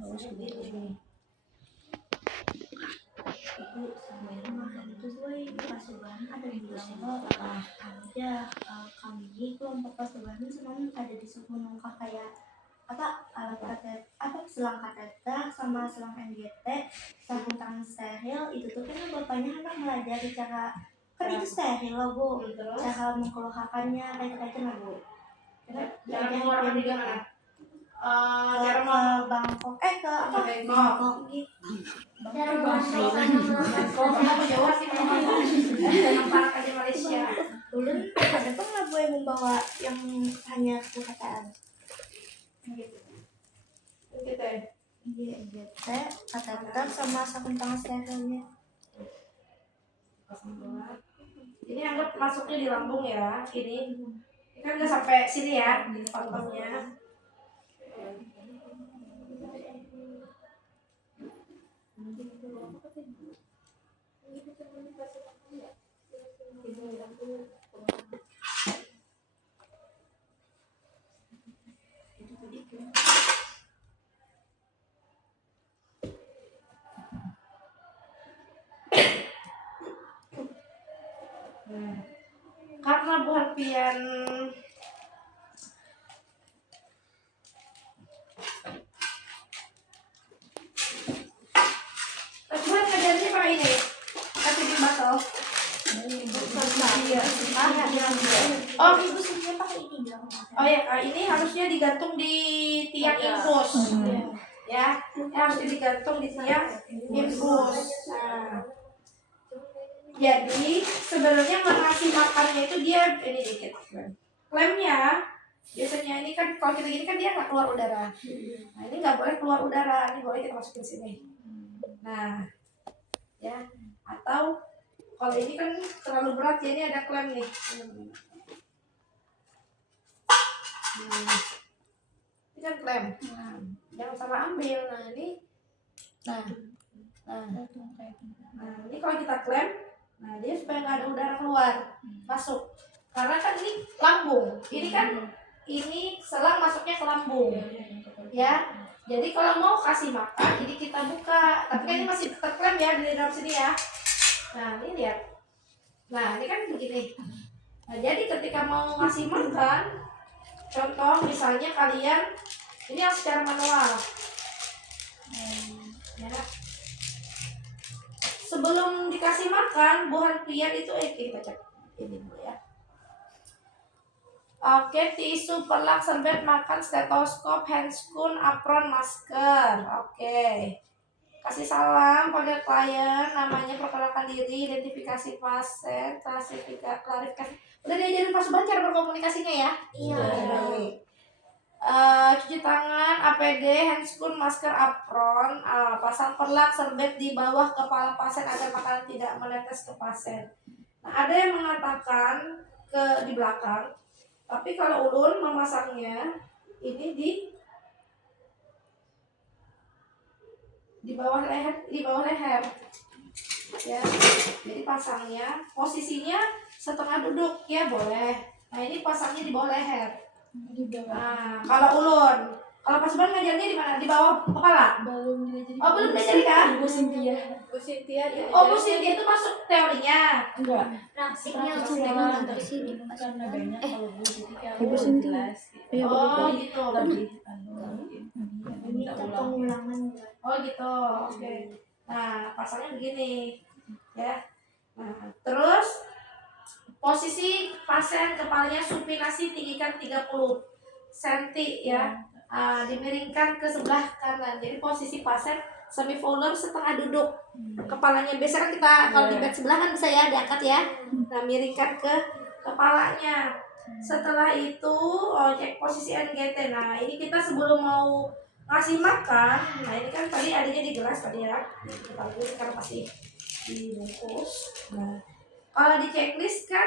Ibu sama itu gue pasukan ada bilang aja kami kelompok pasukan semua ada di Gunung kayak apa alat katet apa selang kateter sama selang NGT sabun tangan steril itu tuh kan bapaknya kan melajari cara kan itu steril loh bu cara mengeluarkannya kayak bu cara mengeluarkan di mana? Cara ke Bangkok ke apa Bangkok cara Bangkok ke Jawa sih memang di Malaysia dulu ada tuh nggak boleh membawa yang hanya perkataan gitu iya kateter sama sabun tangan sterilnya ini anggap masuknya di lambung ya ini kan udah sampai sini ya di pantangnya. Karena buah pian Tuhan ngajarnya pakai ini kasih di batal oh ibu sebenarnya pakai ini bilang oh ya kak ini harusnya digantung di tiang infus ya harus digantung di tiang infus. Nah jadi sebenarnya mengasih makannya itu dia ini dikit klemnya biasanya ini kan kalau kita gini kan dia nggak keluar udara. Nah ini nggak boleh keluar udara, ini boleh kita masukin sini. Nah ya atau kalau ini kan terlalu berat ya ini ada klem nih. Ini kan klem. Nah, jangan salah ambil. Nah ini ini kalau kita klem, nah dia supaya nggak ada udara keluar masuk. Karena kan ini lambung, ini kan ini selang masuknya ke lambung, ya. Jadi kalau mau kasih makan, jadi kita buka. Tapi kan ini masih terklem ya di dalam sini ya. Nah ini lihat. Nah ini kan begini. Nah jadi ketika mau ngasih makan, contoh misalnya kalian ini yang secara manual. Ya. Sebelum dikasih makan, buah pian itu kita cek ini dulu ya. Oke, tisu, perlak, serbet makan, stetoskop, handscoon, apron, masker. Oke. Kasih salam pada klien, namanya, perkenalkan diri, identifikasi pasien, klarifikasi. Udah diajarin Pak Subhan cara berkomunikasinya ya? Iya. Cuci tangan, APD, handscoon, masker, apron, pasang perlak, serbet di bawah kepala pasien agar makanan tidak menetes ke pasien. Nah, ada yang mengatakan di belakang, tapi kalau ulun memasangnya ini di bawah leher, ya. Jadi pasangnya posisinya setengah duduk ya boleh. Nah ini pasangnya di bawah leher. Nah kalau ulun, kalau Pak Subhan ngajarnya di mana? Di bawah kepala? Belum diajari. Oh belum diajari kan? Bu Cynthia. Oh Bu Cynthia itu masuk teorinya? Enggak. Praktiknya langsung Praktiknya dari sini karena banyak kalau Bu Cynthia Ibu Cynthia. Iya, oh gitu. lebih minta pengulangan Oh gitu. Oke. Nah pasangnya begini ya. Nah terus posisi pasien kepalanya supinasi tinggikan 30 cm ya. Dimiringkan ke sebelah kanan. Jadi posisi pasien semivolar setengah duduk. Kepalanya biasa kan kita kalau di bed sebelah kan bisa ya diangkat ya. Nah miringkan ke kepalanya. Setelah itu cek posisi NGT. Nah ini kita sebelum mau ngasih makan. Nah ini kan tadi adanya di gelas tadi ya. Kita lihat karena masih dibungkus. Nah kalau di checklist kan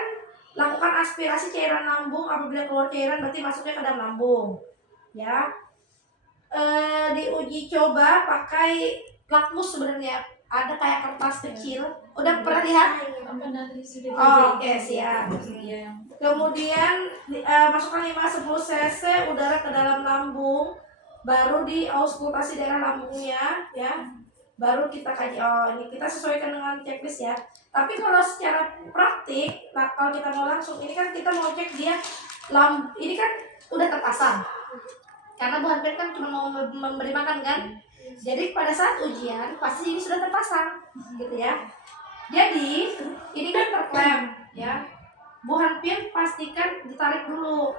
lakukan aspirasi cairan lambung, apabila keluar cairan berarti masuknya ke dalam lambung. Ya. Diuji coba pakai lakmus sebenarnya. Ada kayak kertas kecil. Udah pernah lihat? Oke, siap. Kemudian masukkan 5-10 cc udara ke dalam lambung. baru di auskultasi daerah lambungnya ya, baru kita kaji. Oh, ini kita sesuaikan dengan checklist ya. Tapi kalau secara praktik, nah kalau kita mau langsung, ini kan kita mau cek dia ini kan udah terpasang. Karena Bu Hanpin kan cuma mau memberi makan kan. Jadi pada saat ujian pasti ini sudah terpasang, gitu ya. Jadi ini kan terklem ya. Bu Hanpin pastikan ditarik dulu.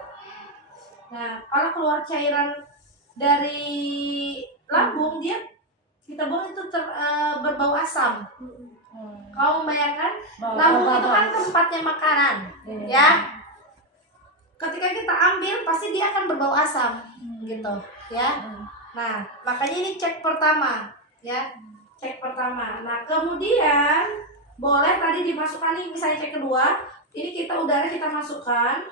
Nah, kalau keluar cairan dari lambung dia kita buang itu berbau asam. Kau membayangkan lambung itu kan tempatnya makanan, ya. Ketika kita ambil pasti dia akan berbau asam, gitu, ya. Nah, makanya ini cek pertama, ya. Cek pertama. Nah, kemudian boleh tadi dimasukkan nih, misalnya cek kedua, ini kita udara kita masukkan,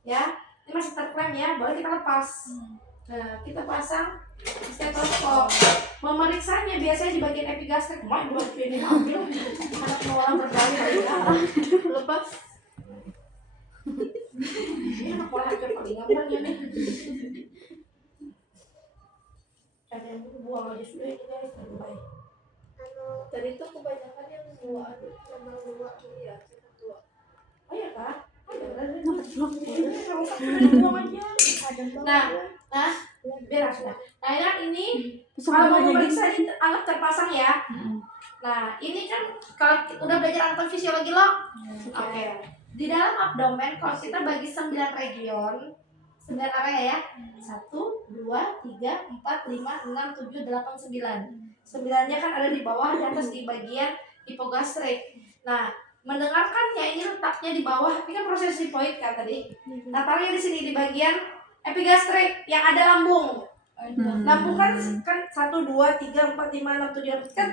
ya. Ini masih terklem ya, boleh kita lepas. Nah, kita pasang stetoskop. Memeriksanya biasanya di bagian epigastrik. Mak buat ini ambil, anak orang berdali lepas. Ini anak orang hancur paling gampang ya nih. Ada yang buang aja sudah ini guys, baik. Tadi itu kebanyakan yang dua channel 2 ya, channel 2. Oh iya kak? Oh iya benar. Nah, beres lah. Nah ini kalau mau memeriksa ini anggap terpasang ya. Nah ini kan kalau udah belajar anatomi fisiologi loh. Oke. Di dalam abdomen kalau kita bagi 9 region, 9 area ya. 1, 2, 3, 4, 5, 6, 7, 8, 9. 9-nya kan ada di bawah, di atas di bagian hipogastrik. Nah, mendengarkannya ini letaknya di bawah, ini kan proses hipoid kan tadi. Nah, taruhnya di sini di bagian epigastrik yang ada lambung. Lambung kan 1, 2, 3, 4, 5, 6, 7 kan.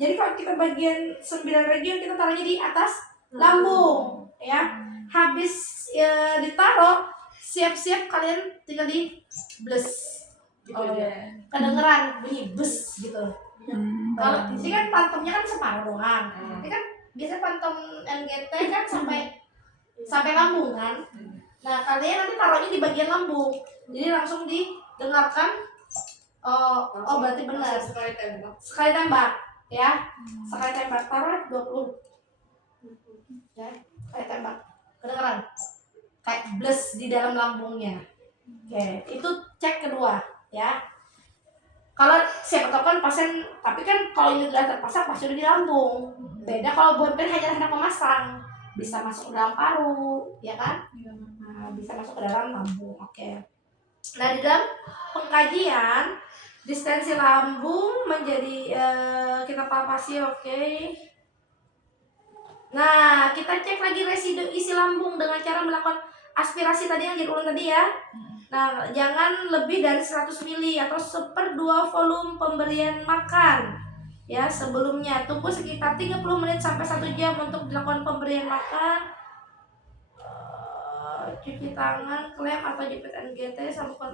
Jadi kalau kita bagian 9 region kita taruhnya di atas lambung, ya. Habis ditaruh, siap-siap kalian tinggal di bless. Gitu aja. Kedengeran bunyi bus gitu. Kalau ini kan pantomnya kan separuh doang. Ini kan biasa pantom NGT kan sampai lambung kan. Nah, kalian nanti taruhnya di bagian lambung. Jadi langsung didengarkan. Oh berarti benar. Sekali tembak, ya. Sekali tembak taruh 20. Ya, sekali tembak. Kedengeran. Kayak bless di dalam lambungnya. Oke, itu cek kedua, ya. Kalau siapa tahu kan pasien, tapi kan kalau ini sudah terpasang pasti udah di lambung. Beda kalau bonpen hanya hendak memasang, bisa masuk ke dalam paru, ya kan? Nah, bisa masuk ke dalam lambung. Oke. Nah, di dalam pengkajian distensi lambung menjadi kita palpasi, oke. Nah, kita cek lagi residu isi lambung dengan cara melakukan aspirasi tadi yang diulang tadi ya. Nah, jangan lebih dari 100 mili atau 1/2 volume pemberian makan. Ya, sebelumnya tunggu sekitar 30 menit sampai 1 jam untuk dilakukan pemberian makan. Cuci tangan, klem atau jepit NGT, sambungkan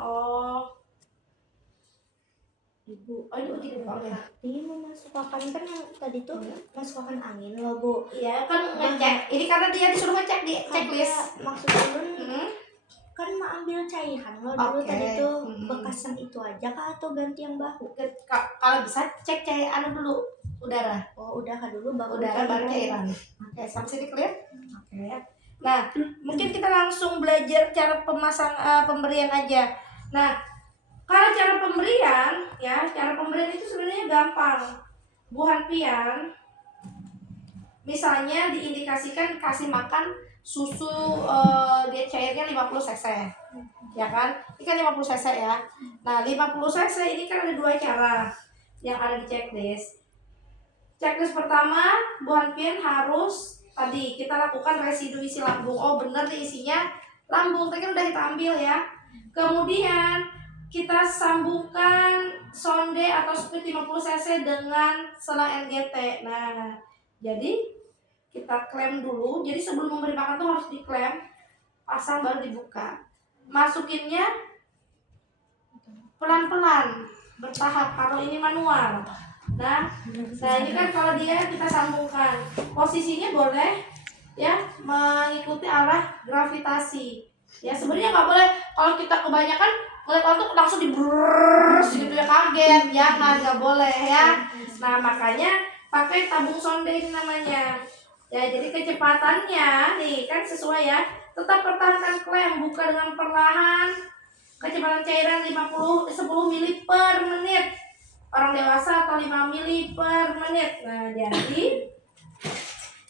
Ibu, ini uji ya. Ini memasukkan kan yang tadi tuh masukkan angin loh Bu. Iya kan ngecek. Ini karena dia disuruh ngecek di checklist. Maksud dulu kan mau ambil cairan lo dulu tadi tuh bekas yang itu aja kah atau ganti yang baru? Kalau bisa cek cairan dulu udara. Oh udara dulu baru udara baru cairan. Oke, sampai sini clear? Oke. Nah, mungkin kita langsung belajar cara pemberian aja. Nah, kalau cara pemberian, ya, cara pemberian itu sebenarnya gampang. Bu Hanpian, misalnya diindikasikan kasih makan susu dia cairnya 50 cc, ya kan? Ini kan 50 cc ya. Nah, 50 cc ini kan ada 2 cara yang ada di checklist. Checklist pertama, Bu Hanpian harus tadi kita lakukan residu isi lambung. Oh bener nih isinya lambung, tadi kan udah kita ambil ya. Kemudian kita sambungkan sonde atau speed 50 cc dengan selang NGT. Nah, jadi kita klem dulu. Jadi sebelum memberi makan tuh harus diklem, pasang baru dibuka. Masukinnya pelan-pelan, bertahap. Kalau ini manual. Nah ini kan kalau dia kita sambungkan. Posisinya boleh ya mengikuti arah gravitasi. Ya sebenarnya nggak boleh kalau kita kebanyakan ngeliat orang tuh langsung dibrrrrs gitu ya, kaget. Jangan, nggak boleh ya. Nah makanya pakai tabung sonde ini namanya. Ya jadi kecepatannya nih kan sesuai ya. Tetap pertahankan klem, buka dengan perlahan. Kecepatan cairan 10 mili per menit. Orang dewasa atau 5 mili per menit. Nah jadi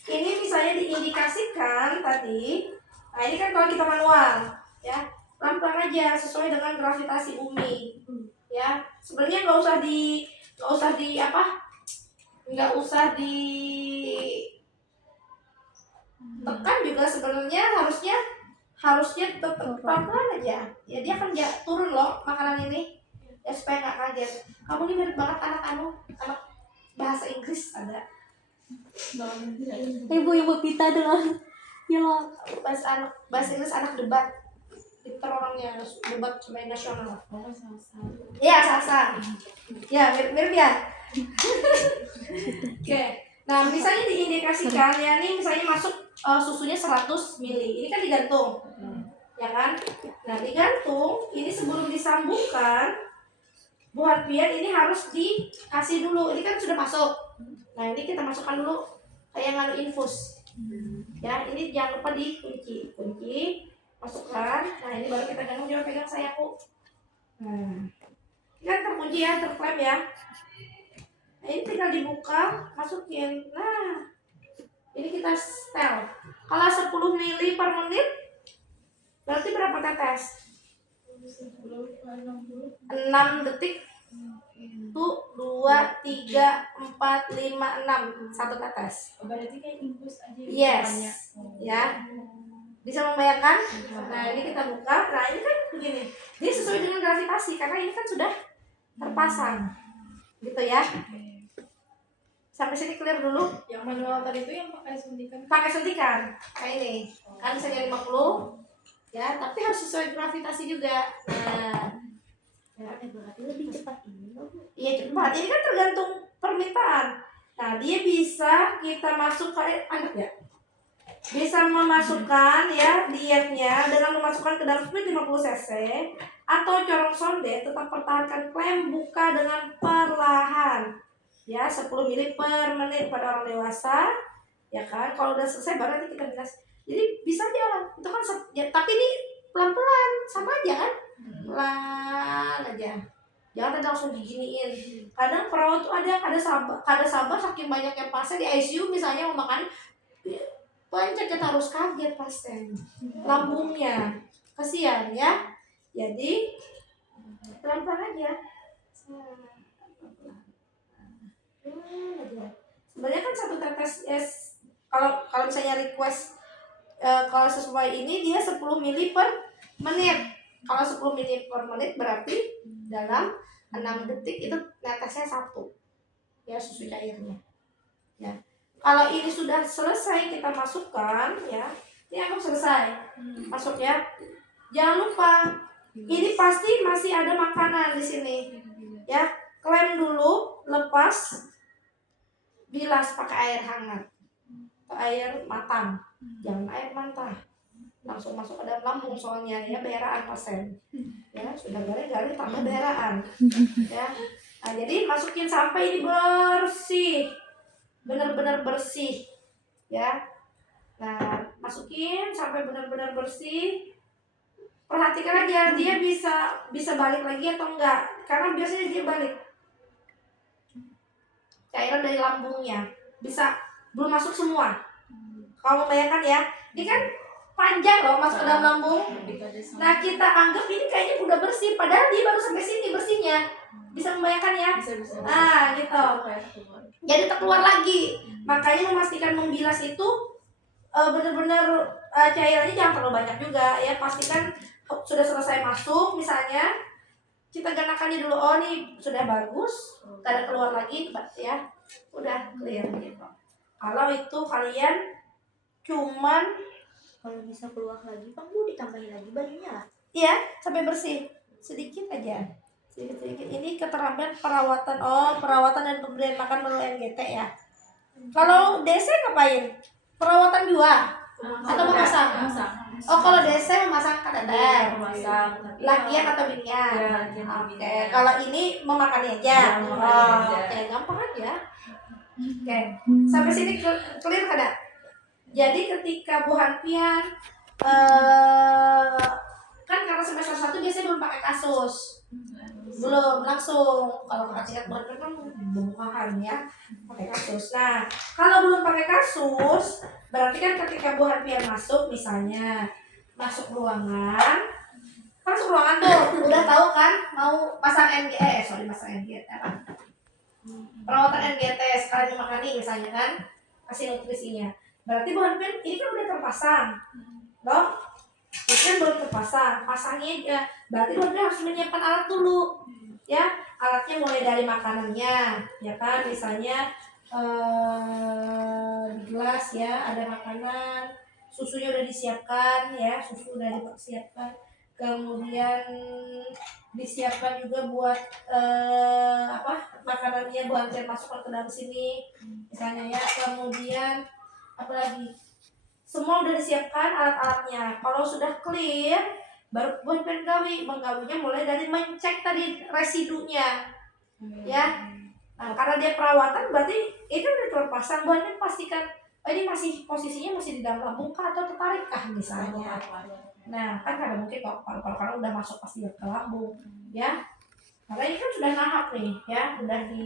ini misalnya diindikasikan tadi. Nah ini kan kalau kita manual ya, pelan-pelan aja sesuai dengan gravitasi bumi ya. Sebenarnya nggak usah ditekan juga, sebenarnya harusnya tetap pelan-pelan aja ya. Dia kan turun loh makanan ini ya, supaya nggak kaget. Kamu ini mirip banget anak bahasa Inggris ada. Ibu Pita dengan yang bahasa Inggris anak debat, pinter orangnya, debat sampai nasional. Iya, Sasa. Ya, mirip ya. Oke. Nah, misalnya diindikasikan ya, nih misalnya masuk susunya 100 mili. Ini kan digantung. Ya kan? Nah, digantung, ini sebelum disambungkan Bu Harpian ini harus dikasih dulu. Ini kan sudah masuk. Nah, ini kita masukkan dulu kayak ngaruh infus. Ya, ini jangan lupa dikunci. Masukkan. Nah, ini baru kita gantung. Coba pegang sayangku. Nah, ini kan terkunci ya, terklem ya. Nah, ini tinggal dibuka, masukin. Nah, ini kita setel. Kalau 10 mili per menit, berarti berapa tetes? 6 detik. 1, 2, 3, 4, 5, 6. 1 tetes. Berarti kayak infus aja. Yes. Ya. Bisa membayangkan? Nah, ini kita buka. Nah, ini kan begini. Dia sesuai dengan gravitasi karena ini kan sudah terpasang. Gitu ya. Sampai sini clear dulu. Yang manual tadi itu yang pakai suntikan. Pakai suntikan. Kayak ini. Kan misalnya 50. Ya, tapi harus sesuai gravitasi juga. Nah, ya, berarti lebih cepat ini loh Bu. iya cepat. Ini kan tergantung permintaan. Nah, dia bisa kita masukkan ya. Bisa memasukkan ya dietnya dengan memasukkan ke dalam fluid 50 cc atau corong sonde. Tetap pertahankan klem, buka dengan perlahan. Ya, 10 mili per menit pada orang dewasa. Ya kan, kalau udah selesai baru nanti kita jelas. Jadi bisa aja orang itu kan ya, tapi ini pelan-pelan sama aja kan, pelan aja, jangan langsung diginiin. Kadang perawat tuh ada sabar saking banyaknya pasien di ICU misalnya mau makan banyak, kita harus kaget pasien lambungnya, kasihan ya. Jadi pelan-pelan aja. Sebenarnya kan 1 tetes kalau misalnya request kalau sesuai ini dia 10 mili per menit. Kalau 10 mili per menit berarti dalam 6 detik itu netesnya 1 ya susu cairnya ya. Kalau ini sudah selesai kita masukkan ya, ini anggap selesai masuk ya. Jangan lupa ini pasti masih ada makanan di sini ya. Klem dulu, lepas, bilas pakai air hangat atau air matang. Jangan air mentah, langsung masuk ke dalam lambung soalnya ya, beleraan pasien ya, sudah garing tambah beleraan ya. Nah, jadi masukin sampai ini bersih, benar-benar bersih ya. Nah, masukin sampai benar-benar bersih. Perhatikan aja dia bisa balik lagi atau enggak, karena biasanya dia balik cairan dari lambungnya, bisa belum masuk semua. Kamu bayangkan ya, ini kan panjang loh masuk ke dalam lambung. Nah, kita anggap ini kayaknya udah bersih, padahal dia baru sampai sini bersihnya. Bisa membayangkan ya? Bisa. Nah, gitu. Jadi terkeluar lagi. Makanya memastikan membilas itu benar-benar cairannya jangan terlalu banyak juga ya. Pastikan sudah selesai masuk, misalnya kita ganakannya dulu. Oh, nih sudah bagus, gak ada keluar lagi ya. Udah clear gitu. Kalau itu kalian cuman Kalau bisa keluar lagi Bang Bu ditambahin lagi bajunya lah. iya sampai bersih sedikit aja, sedikit. Ini keterampilan perawatan dan pemberian makan melalui NGT ya. Kalau DC ngapain? Perawatan juga atau memasang? Oh, kalau DC memasang kateter. memasang Lakian atau binian? ya, lakian atau Oke, binian. kalau ini memakannya aja. Ya, memakannya aja. Oke, gampang aja. Oke, sampai sini clear kada? Jadi ketika Bu Hanpian kan karena semester 1 biasanya belum pakai kasus. Belum langsung. Kalau kakak Bu Hanpian kan bukan ya, pakai kasus. Nah, kalau belum pakai kasus, berarti kan ketika Bu Hanpian masuk misalnya masuk ruangan, masuk ruangan tuh udah tahu kan mau pasang pasang NGT apa? Perawatan NGT sekalian memakani misalnya kan, kasih nutrisinya. Berarti Bu Hanpian ini kan udah terpasang, loh? Ini kan belum terpasang, pasangnya aja. Berarti Bu Hanpian harus menyiapkan alat dulu, ya. Alatnya mulai dari makanannya, ya kan? Misalnya di gelas ya ada makanan, susunya udah disiapkan ya, susu udah disiapkan. Kemudian disiapkan juga buat makanannya Bu Hanpian masuk ke dalam sini misalnya ya. Kemudian apa lagi, semua udah disiapkan alat-alatnya. Kalau sudah clear baru Bu Hanpian menggawinya mulai dari mencek tadi residunya ya. Nah, karena dia perawatan berarti itu udah terpasang. Bu Hanpian pastikan ini masih posisinya masih di dalam lambung kah atau tertarik kah misalnya. Nah, kan kada mungkin kalau paru-paru udah masuk pasti ke lambung, ya. Karena ini kan sudah nahap nih, ya, udah di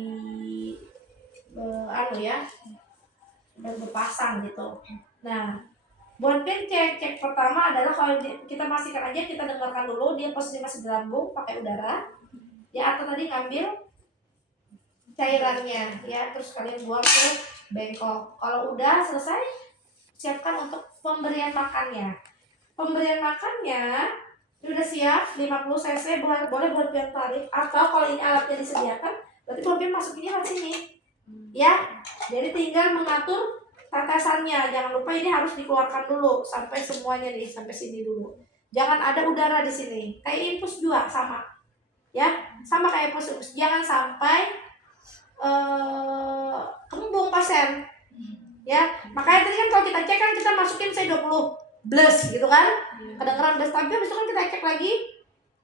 udah berpasang gitu. Nah, Bu Hanpian cek pertama adalah kalau kita pastikan aja, kita dengarkan dulu dia posisi masih di lambung, pakai udara, ya, atau tadi ngambil cairannya, ya, terus kalian buang ke bengkok. Kalau udah selesai, siapkan untuk pemberian makannya. Pemberian makannya udah siap 50 cc, boleh Bu Hanpian tarik, atau kalau ini alatnya disediakan berarti Bu Hanpian masukinnya ke sini ya. Jadi tinggal mengatur tetesannya, jangan lupa ini harus dikeluarkan dulu sampai semuanya nih, sampai sini dulu, jangan ada udara di sini. Kayak infus juga sama ya, sama kayak infus, jangan sampai kembung pasien ya. Makanya tadi kan kalau kita cek kan kita masukin C20 blus gitu kan, kedengeran blus, tapi habis itu kan kita cek lagi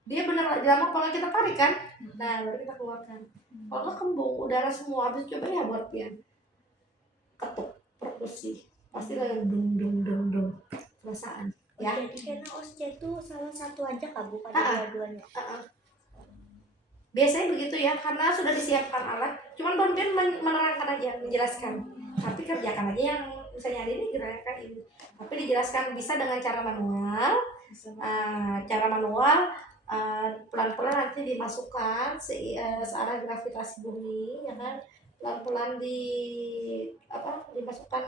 dia benar dalam apa kita tarik kan, nah baru kita keluarkan. Kalau nggak kembung udara semua, habis coba ya buat pian ketuk perkusi pasti lah yang dung perasaan ya. Jadi karena OSCE itu salah satu aja kah, bukan dua-duanya? Biasanya begitu ya, karena sudah disiapkan alat, cuman Bu Hanpian menerangkan aja, menjelaskan, tapi kerjakan aja yang misalnya hari ini gerakan ini, tapi dijelaskan bisa dengan cara manual. Pelan-pelan nanti dimasukkan searah gravitasi bumi ya kan, pelan-pelan dimasukkan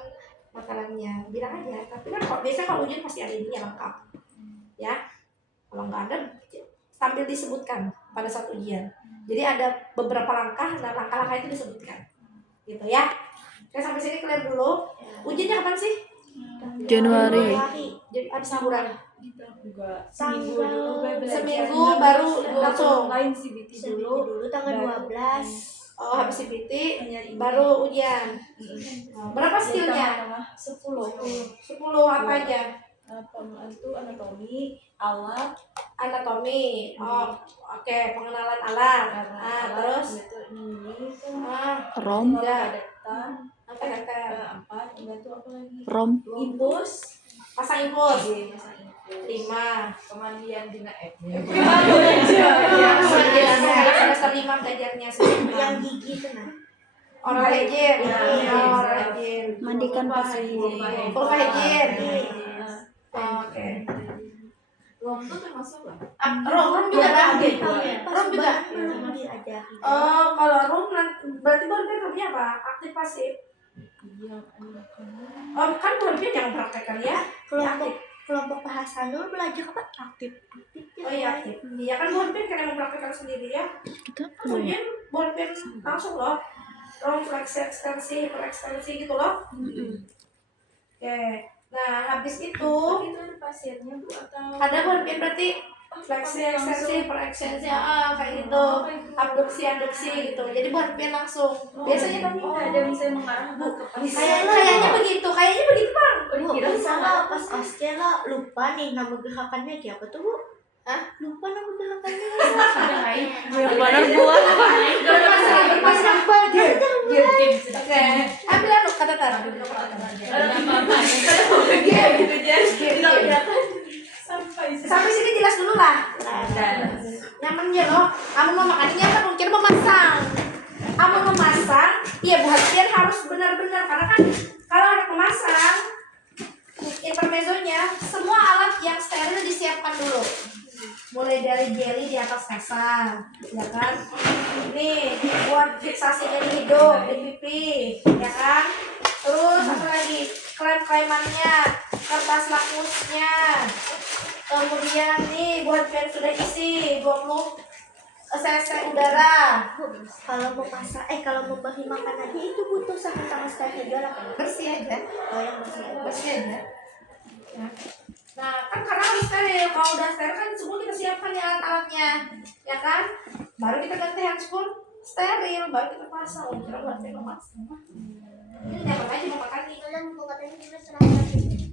makanannya, bilang aja. Tapi kan biasanya kalau ujian pasti ada ininya lengkap ya, kalau nggak ada sambil disebutkan pada saat ujian. Jadi ada beberapa langkah, nah langkah-langkah itu disebutkan gitu ya. Oke, sampai sini clear dulu. Ujiannya kapan sih? Januari. Jadi habis liburan. Kita juga Seminggu dulu belajar. Seminggu baru langsung. Lain CBT dulu. Tanggal 12. Oh, habis CBT baru ujian. Berapa skillnya? 10 apa aja? Itu anatomi, alat, Anatomi. Oh, oke, pengenalan alat. Terus Rom, apa kata? itu apa lagi? Rom, Impus, Pasang infus. masa infus. 5. Kemandian dina Semester 5 belajarnya sih. Yang gigi itu nah. Oral hygiene. Ya, Oral hygiene. mandikan pasien. Full hygiene. Oke. Rom itu termasuk lah. Rom juga kan? Rom juga. Belum diajarin. Oh, kalau rum berarti Bu Hanpian rumnya apa? Aktif pasif. Iya, Oh, kan Bu Hanpian yang praktekkan ya? Kelompok bahasa dulu belajar apa? Aktif. Oh iya, aktif. Iya kan Bu Hanpian kan yang mempraktekkan sendiri ya? Kita Kemudian Bu Hanpian langsung loh. Rom fleksi ekstensi, hiperekstensi gitu loh. Oke. Nah, habis itu itu ada pasiennya Bu atau ada Bu Hanpian berarti fleksi ekstensi perekstensi kayak gitu, abduksi gitu. Jadi buat pin langsung biasanya kan ada misalnya mengarah ke kayaknya begitu bang. Bu, misalnya pas Astela lupa nih nama gerakannya kayak apa tuh Bu? Lupa nama gerakannya. Yang mana buah? berpasrah oke, ambil anu kata sampai sini jelas dulu lah. Nyamannya loh, kamu mau makannya kan mungkin memasang, ya buatnya harus benar-benar karena kan kalau ada memasang intermezzonya semua alat yang steril disiapkan dulu. Mulai dari jelly di atas kasar, ya kan? Nih buat fiksasinya di hidung, di pipi, ya kan? Terus apa lagi? Klem-klemannya, kertas lakmusnya. Kemudian nih buat pen sudah isi 20 cc udara. Kalau mau masak, kalau mau bagi makanannya itu butuh sarung tangan steril juga lah. Bersih aja. Oh yang bersih. Aja. Ya. Nah, kan karena harus steril. Kalau udah steril kan semua kita siapkan ya alat-alatnya, ya kan? Baru kita ganti handscoon steril, baru kita pasang. Oh, kira buat saya memasang. Ini jangan aja mau makan nih. Kalian mau katanya semester atas.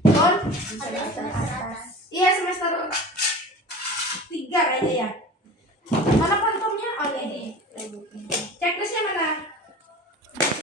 Bon? Ada semester atas. Iya semester 3 kayaknya ya.